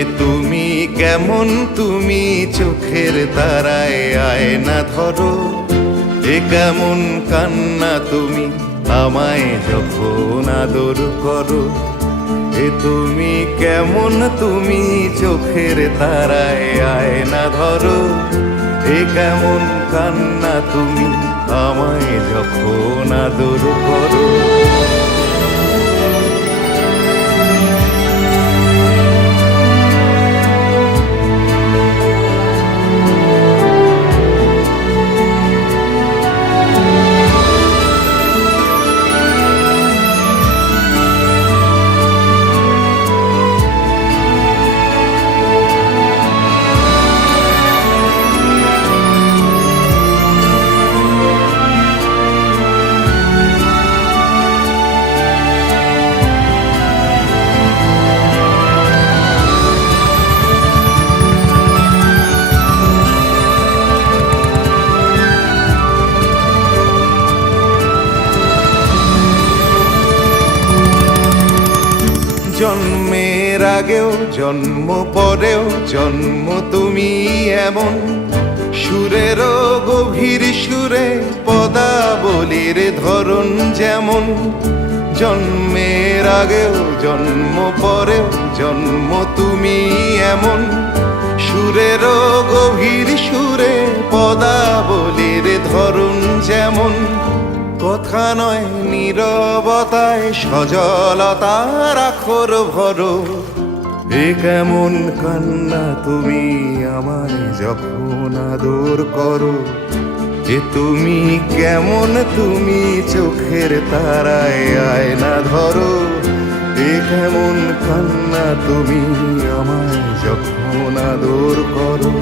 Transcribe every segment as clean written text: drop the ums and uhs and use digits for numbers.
এ তুমি কেমন, তুমি চোখের তারায় আয়না ধরো। এ কেমন কান্না তুমি আমায় যখন আদর করো। এ তুমি কেমন, তুমি চোখের তারায় আয়না ধরো। এ কেমন কান্না তুমি আমায় যখন আদর করো। জন্মের আগেও জন্ম পরেও জন্ম তুমি এমন, সুরেরও গভীর সুরে পদাবলীর ধরন যেমন। জন্মের আগেও জন্ম পরেও জন্ম তুমি এমন, সুরেরও গভীর সুরে পদাবলীর ধরন যেমন। কথা নয় নীরবতায় সজলতার আখর ভরো। এ কেমন কান্না তুমি আমায় যখন আদর করো। এ তুমি কেমন, তুমি চোখের তারায় আয়না ধরো। এ কেমন কান্না তুমি আমায় যখন আদর করো।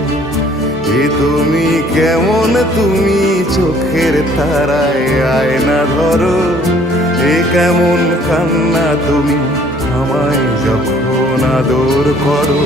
এ তুমি কেমন, তুমি চোখের তারায় আয়না ধরো। এ কেমন কান্না তুমি আমায় যখন আদর করো।